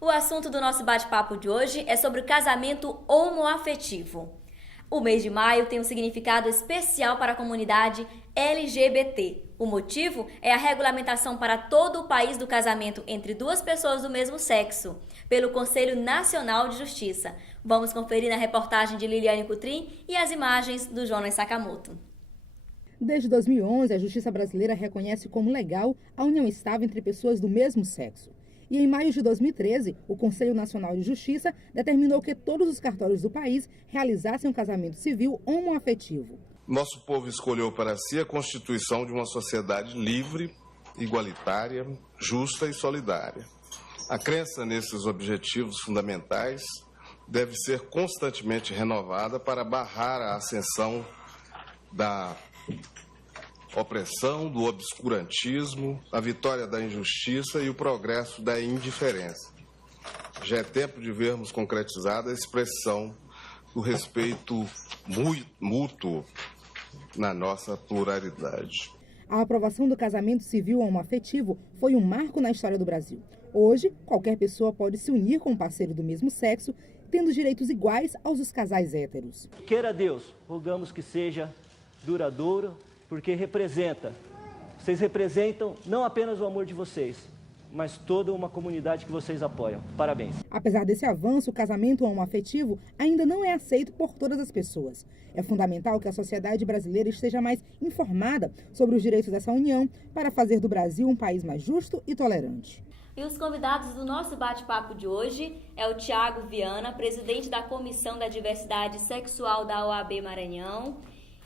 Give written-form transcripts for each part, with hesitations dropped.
O assunto do nosso bate-papo de hoje é sobre o casamento homoafetivo. O mês de maio tem um significado especial para a comunidade LGBT. O motivo é a regulamentação para todo o país do casamento entre duas pessoas do mesmo sexo, pelo Conselho Nacional de Justiça. Vamos conferir na reportagem de Liliane Coutrin e as imagens do Jonas Sakamoto. Desde 2011, a Justiça brasileira reconhece como legal a união estável entre pessoas do mesmo sexo. E em maio de 2013, o Conselho Nacional de Justiça determinou que todos os cartórios do país realizassem um casamento civil homoafetivo. Nosso povo escolheu para si a constituição de uma sociedade livre, igualitária, justa e solidária. A crença nesses objetivos fundamentais deve ser constantemente renovada para barrar a ascensão da opressão, do obscurantismo, a vitória da injustiça e o progresso da indiferença. Já é tempo de vermos concretizada a expressão do respeito mútuo na nossa pluralidade. A aprovação do casamento civil homoafetivo foi um marco na história do Brasil. Hoje, qualquer pessoa pode se unir com um parceiro do mesmo sexo, tendo direitos iguais aos dos casais héteros. Queira Deus, rogamos que seja duradouro, porque vocês representam não apenas o amor de vocês, mas toda uma comunidade que vocês apoiam. Parabéns. Apesar desse avanço, o casamento homoafetivo ainda não é aceito por todas as pessoas. É fundamental que a sociedade brasileira esteja mais informada sobre os direitos dessa união para fazer do Brasil um país mais justo e tolerante. E os convidados do nosso bate-papo de hoje é o Tiago Viana, presidente da Comissão da Diversidade Sexual da OAB Maranhão,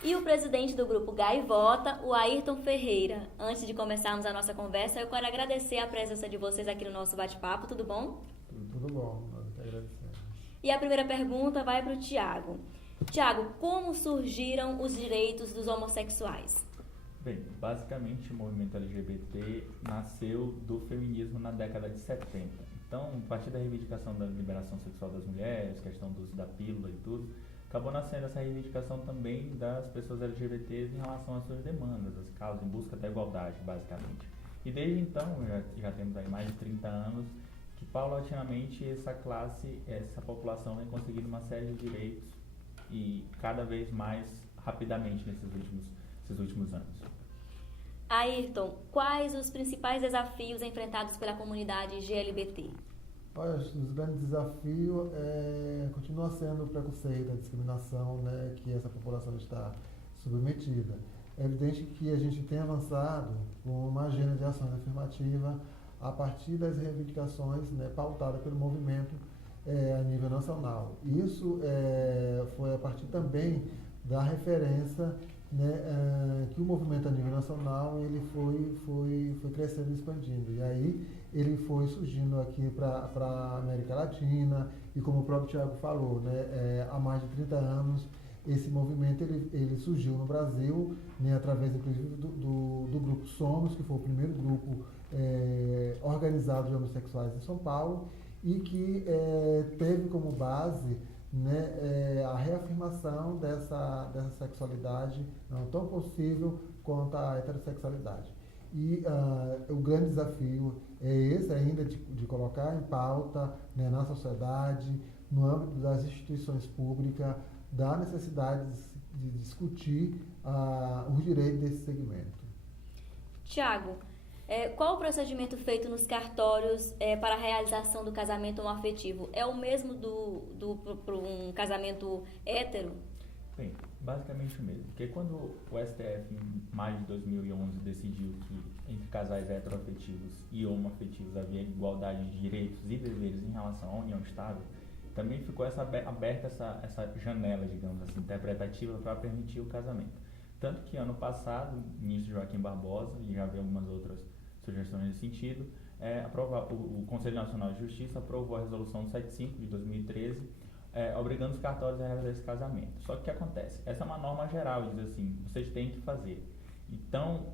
e o presidente do Grupo Gaivota, o Ayrton Ferreira. Antes de começarmos a nossa conversa, eu quero agradecer a presença de vocês aqui no nosso bate-papo. Tudo bom? Tudo bom. Agradecemos. E a primeira pergunta vai para o Tiago. Tiago, como surgiram os direitos dos homossexuais? Bem, basicamente o movimento LGBT nasceu do feminismo na década de 70. Então, a partir da reivindicação da liberação sexual das mulheres, questão do uso da pílula e tudo, acabou nascendo essa reivindicação também das pessoas LGBTs em relação às suas demandas, as causas em busca da igualdade, basicamente. E desde então, já temos aí mais de 30 anos, que paulatinamente essa classe, essa população vem conseguindo uma série de direitos e cada vez mais rapidamente nesses últimos anos. Ayrton, quais os principais desafios enfrentados pela comunidade GLBT? Olha, os grandes desafios continua sendo o preconceito, a discriminação, né, que essa população está submetida. É evidente que a gente tem avançado com uma agenda de ações afirmativas a partir das reivindicações, né, pautadas pelo movimento a nível nacional. Isso foi a partir também da referência, né, que o movimento a nível nacional ele foi crescendo e expandindo. E aí ele foi surgindo aqui para a América Latina e, como o próprio Tiago falou, né, há mais de 30 anos esse movimento ele surgiu no Brasil, né, através inclusive do grupo Somos, que foi o primeiro grupo organizado de homossexuais em São Paulo e que teve como base, né, a reafirmação dessa sexualidade não tão possível quanto a heterossexualidade. E o grande desafio é esse ainda de colocar em pauta, né, na sociedade, no âmbito das instituições públicas, da necessidade de discutir os direitos desse segmento. Tiago, qual o procedimento feito nos cartórios para a realização do casamento homoafetivo? É o mesmo para um casamento hétero? Bem, basicamente o mesmo. Porque quando o STF, em maio de 2011, decidiu que entre casais heteroafetivos e homoafetivos havia igualdade de direitos e deveres em relação à união estável, também ficou aberta essa janela, digamos assim, interpretativa para permitir o casamento. Tanto que ano passado, o ministro Joaquim Barbosa, e já havia algumas outras sugestões nesse sentido, o Conselho Nacional de Justiça aprovou a Resolução 75 de 2013, obrigando os cartórios a realizar esse casamento. Só que o que acontece? Essa é uma norma geral, diz assim, vocês têm que fazer. Então,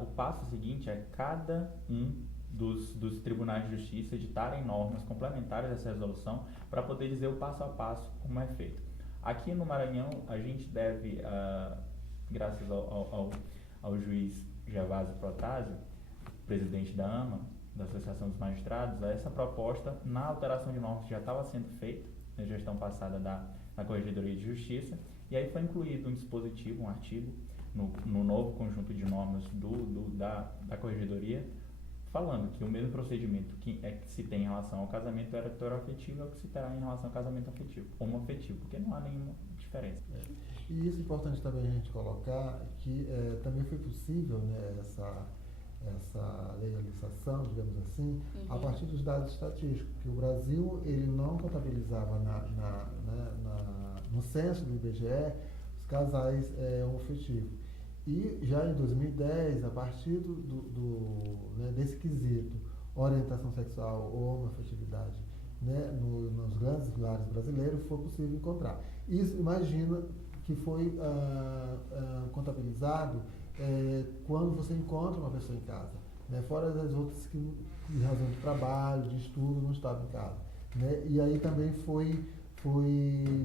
o passo seguinte é cada um dos tribunais de justiça editarem normas complementares a essa resolução para poder dizer o passo a passo como é feito. Aqui no Maranhão, a gente deve, graças ao juiz Gervásio Protásio, presidente da AMA, da Associação dos Magistrados, essa proposta, na alteração de normas que já estava sendo feita na gestão passada da Corregedoria de Justiça, e aí foi incluído um dispositivo, um artigo, no novo conjunto de normas da Corregedoria, falando que o mesmo procedimento que se tem em relação ao casamento heteroafetivo é o que se terá em relação ao casamento afetivo, homoafetivo, porque não há nenhuma diferença. E isso é importante também a gente colocar, que também foi possível, né, essa legalização, digamos assim, a partir dos dados estatísticos, que o Brasil ele não contabilizava no censo do IBGE os casais homoafetivos. E já em 2010, a partir desse quesito, orientação sexual ou homoafetividade, né, nos grandes lares brasileiros, foi possível encontrar. Isso, imagina que foi contabilizado quando você encontra uma pessoa em casa, né, fora das outras que, em razão de trabalho, de estudo, não estavam em casa. Né, e aí também foi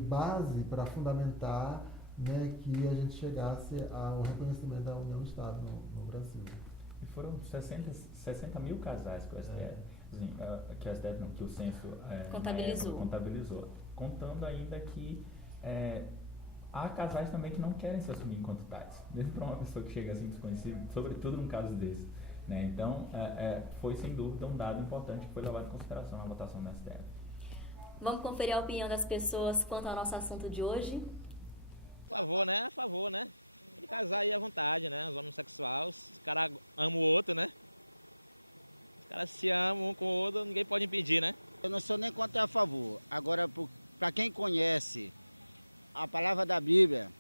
base para fundamentar, né, que a gente chegasse ao reconhecimento da união estável no Brasil. E foram 60 mil casais que o STF, que o censo contabilizou, contando ainda que há casais também que não querem se assumir enquanto tais, mesmo para uma pessoa que chega assim desconhecida, sobretudo num caso desse. Né? Então, foi sem dúvida um dado importante que foi levado em consideração na votação do STF. Vamos conferir a opinião das pessoas quanto ao nosso assunto de hoje? A favor, né? A favor, né? De casar aí à vontade, né? Os homossexuais, os caras amam o outro, né? Os caras se amam um com o outro, ninguém pode impedir, né? Eu não sou nem contra a favor. Agora, para quem conhece a palavra da Bíblia,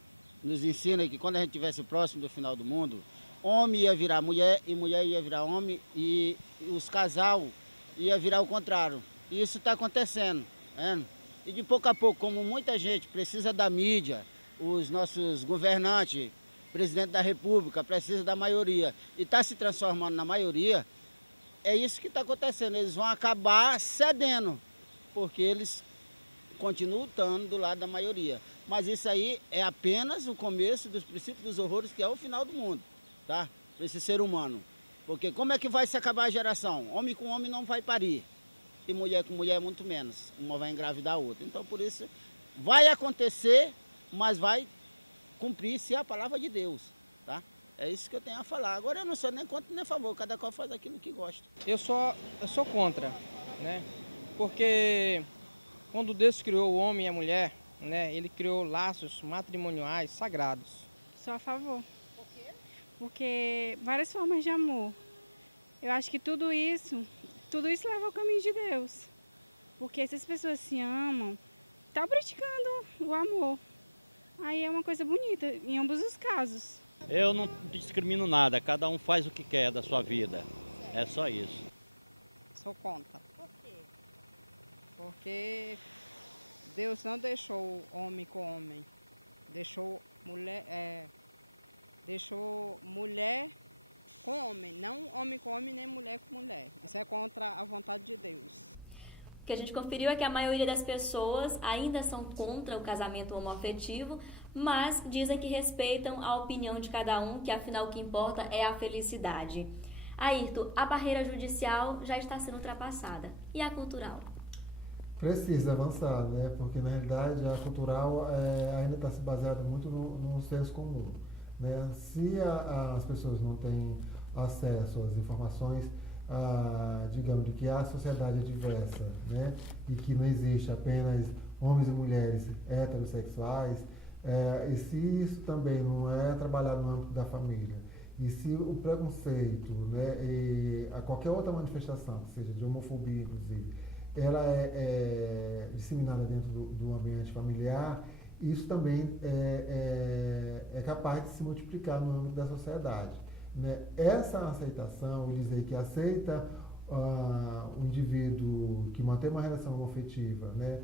nos ensina que quando a gente estivesse próximo do final do mundo, homem ia virar mulher e mulher ia virar homem e os casal ia virar o contrário. E isso está acontecendo, né? E de pouco a pouco, como muita gente precisa da mídia, os nossos governantes, presidente da República, precisa da maioria e está se transformando na maioria, é isso que está acontecendo. Eles vão acabar cedendo, porque eles continuam estando do lado da maioria. Mas isso aí é apenas o começo dos princípios dos horrores, que é o final do mundo, tá? Para esse ser humano. Porque como é que vai se acabar a geração? Homem com homem não vai parir. E mulher com mulher muito menos. Uma vai engravidar a outra. Então, por isso, vai acontecer, mas vai cumprir-se a palavra de Deus, tá? É isso que eu tenho a falar. Agora eu não sou nem contra nem a favor, cada qual faz aquilo que gosta. Eu sou contra, né? Porque quando Deus criou o homem e a mulher, né, ele criou laços matrimoniais sagrados. Sou a favor. Por quê? Porque várias formas de amor. Eu acho que tudo isso leva ao caminho de Deus. Porque se as pessoas se amam, estão praticando o amor. Aí é uma coisa bonita, em ambos os casos. Eu não discrimino nada, cada um faz o que quer da sua vida. É só isso. Sou contra. Por quê? Porque Deus não deixou homem com homem. Deixou mulher com homem. Não homem com homem, nem mulher com mulher. Isso é contra a vontade de Deus. O que a gente conferiu é que a maioria das pessoas ainda são contra o casamento homoafetivo, mas dizem que respeitam a opinião de cada um, que afinal o que importa é a felicidade. Ayrton, a barreira judicial já está sendo ultrapassada. E a cultural? Precisa avançar, né? Porque na realidade a cultural ainda está se baseada muito no senso comum. Né? Se as pessoas não têm acesso às informações, digamos, de que a sociedade é diversa, né? E que não existe apenas homens e mulheres heterossexuais, e se isso também não é trabalhado no âmbito da família, e se o preconceito, né, e a qualquer outra manifestação, que seja de homofobia, inclusive, ela é disseminada dentro do ambiente familiar, isso também é capaz de se multiplicar no âmbito da sociedade. Né? Essa aceitação, dizer que aceita o indivíduo que mantém uma relação homoafetiva, né,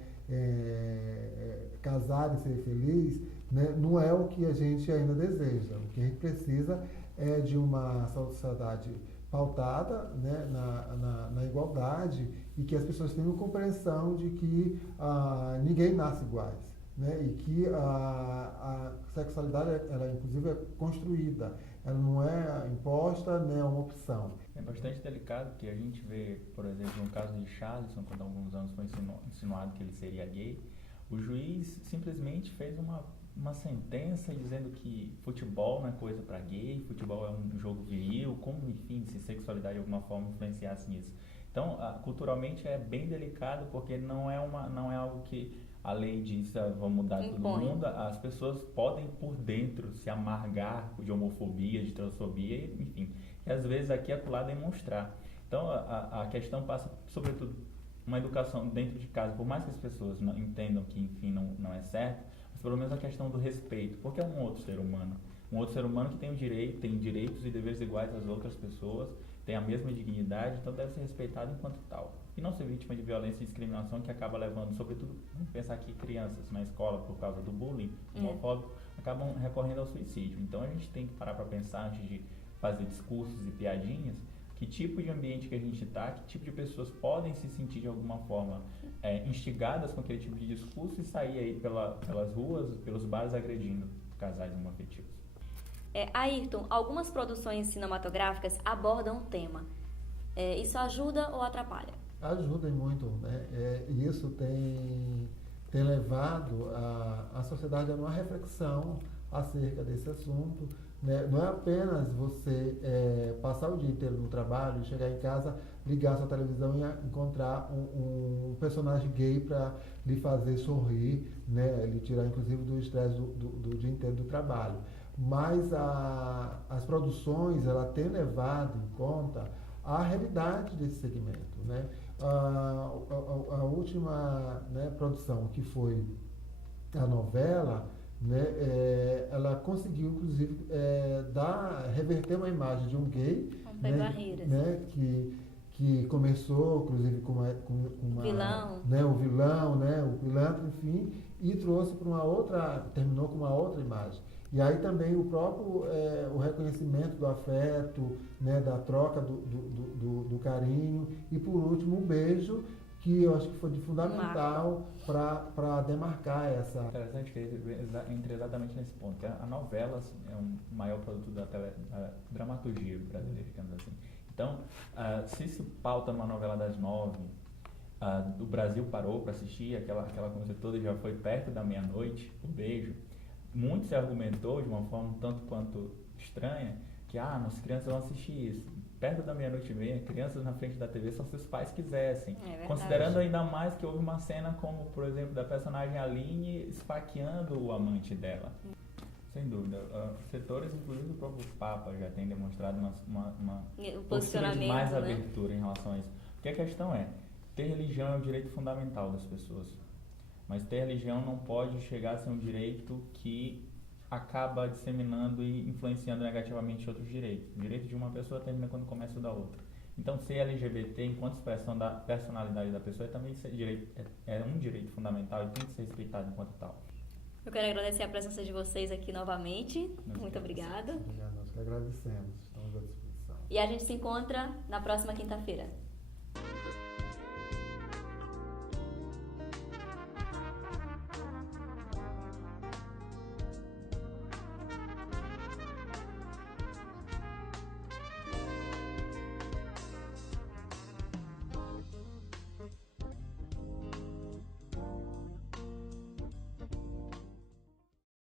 casar e ser feliz, né, não é o que a gente ainda deseja. O que a gente precisa é de uma sociedade pautada, né, na igualdade, e que as pessoas tenham compreensão de que ninguém nasce iguais, né, e que a sexualidade, ela inclusive é construída, ela não é imposta, nem é uma opção. É bastante delicado, porque a gente vê, por exemplo, no caso de Charleston, quando há alguns anos foi insinuado que ele seria gay, o juiz simplesmente fez uma sentença dizendo que futebol não é coisa para gay, futebol é um jogo viril, como, enfim, se sexualidade de alguma forma influenciasse nisso. Então, culturalmente é bem delicado, porque não é algo que a lei diz, vamos mudar todo mundo. As pessoas podem, por dentro, se amargar de homofobia, de transfobia, enfim. E às vezes aqui é acolá demonstrar. Então, a questão passa, sobretudo, uma educação dentro de casa, por mais que as pessoas não entendam que, enfim, não é certo, mas pelo menos a questão do respeito, porque é um outro ser humano. Um outro ser humano que tem direitos e deveres iguais às outras pessoas, tem a mesma dignidade, então deve ser respeitado enquanto tal. E não ser vítima de violência e discriminação, que acaba levando, sobretudo, vamos pensar aqui, crianças na escola, por causa do bullying homofóbico, acabam recorrendo ao suicídio. Então a gente tem que parar para pensar, antes de fazer discursos e piadinhas, que tipo de ambiente que a gente está, que tipo de pessoas podem se sentir de alguma forma instigadas com aquele tipo de discurso e sair aí pelas ruas, pelos bares agredindo casais homoafetivos. Ayrton, algumas produções cinematográficas abordam o tema. Isso ajuda ou atrapalha? Ajuda muito, né? E isso tem levado a sociedade a uma reflexão acerca desse assunto, né? Não é apenas você passar o dia inteiro no trabalho, chegar em casa, ligar sua televisão e encontrar um personagem gay para lhe fazer sorrir, né? Lhe tirar inclusive do estresse do dia inteiro do trabalho. Mas as produções, ela tem levado em conta a realidade desse segmento, né? A última, né, produção, que foi a novela, né, ela conseguiu, inclusive, reverter uma imagem de um gay, né, que começou, inclusive, com uma vilão, né, o vilão, né, o pilantra, enfim, e trouxe para terminou com uma outra imagem. E aí também o próprio o reconhecimento do afeto, né, da troca do carinho, e por último um beijo, que eu acho que foi de fundamental para demarcar essa... Interessante que entre exatamente nesse ponto, que a novela é um maior produto da dramaturgia brasileira, digamos assim. Então, se pauta numa novela das 9, o Brasil parou para assistir, aquela coisa toda, já foi perto da meia-noite, o beijo, muito se argumentou de uma forma um tanto quanto estranha, que nossas crianças vão assistir isso. Perto da meia-noite e meia, crianças na frente da TV só se os pais quisessem. Considerando ainda mais que houve uma cena como, por exemplo, da personagem Aline esfaqueando o amante dela. Sem dúvida. Setores, inclusive o próprio Papa, já tem demonstrado uma postura de mais abertura em relação a isso. Porque a questão ter religião é um direito fundamental das pessoas. Mas ter religião não pode chegar a ser um direito que acaba disseminando e influenciando negativamente outros direitos. O direito de uma pessoa termina quando começa o da outra. Então, ser LGBT, enquanto expressão da personalidade da pessoa, também é um direito fundamental e tem que ser respeitado enquanto tal. Eu quero agradecer a presença de vocês aqui novamente. Muito obrigada. Nós que agradecemos. Estamos à disposição. E a gente se encontra na próxima quinta-feira.